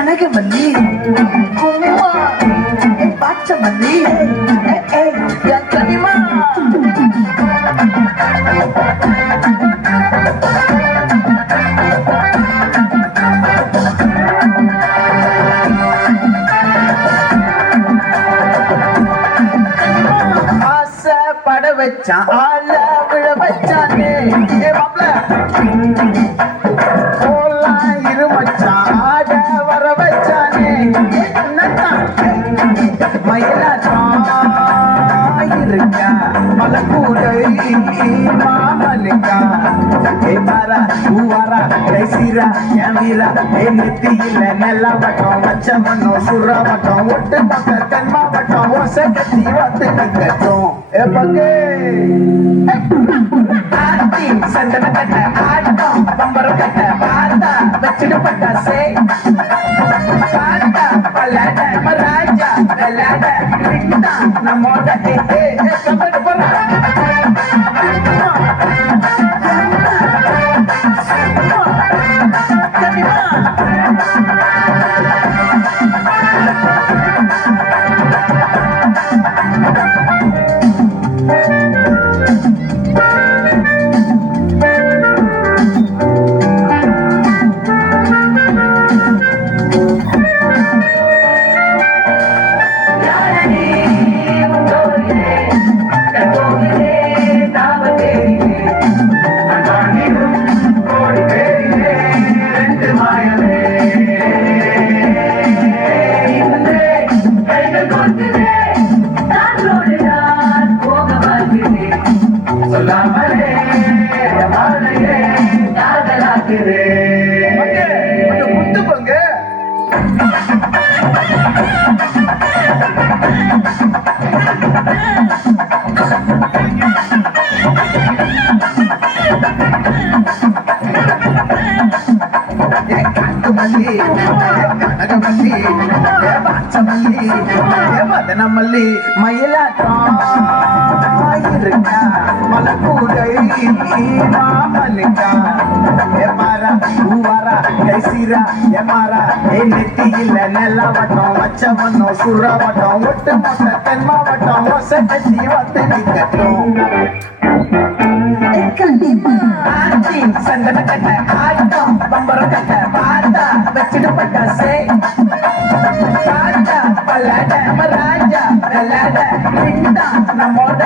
கனகமல்லி குங்குமா பச்சை மல்லி என் கனிமா பட வச்சான் ஆள விழ வச்சானே மாப்பிள போலாம் இரு மச்சான் ஆட வர வச்சானே மயிலாட்டம் இருக்கா மலக்கூடை மாமலிக்கா மாறா பூவாரா ரைசீரா என் வீரா நெத்தியில நெல்லா வட்டம் வச்ச மண்ணம் சுறா வட்டம் ஒட்டு பக்க தென் மாவட்டம் ஓசை கட்டி வாத்து நிக்கட்டும் ஆத்தி சந்தன கட்ட ஆட்டம் பம்பரம் கட்ட பார்த்தா வச்சிடு பட்டாசே பார்த்தா பல்லாட ராஜா விளாட நம்மோட கம்பெனி போற கனகமல்லி பாச்சமல்லி மதனமல்லி மயிலாட்டம் இருக்கா மலக்கூடை மாமலிக்கா மாறா பூவாரா கைசீரா மாறா நெத்தியில நெல்லா வட்டம் வச்ச மண்ணம் சுறா வட்டம் ஒட்டு மொத்த தென் மாவட்டம் ஓசை கட்டி வந்து நிக்கட்டும் சந்தன கட்ட ஆட்டம் பம்பரம் கட்ட பார்த்தா வச்சிடு பட்டாசே பார்த்தா பல்லாட ராஜா விளாட நம்மோட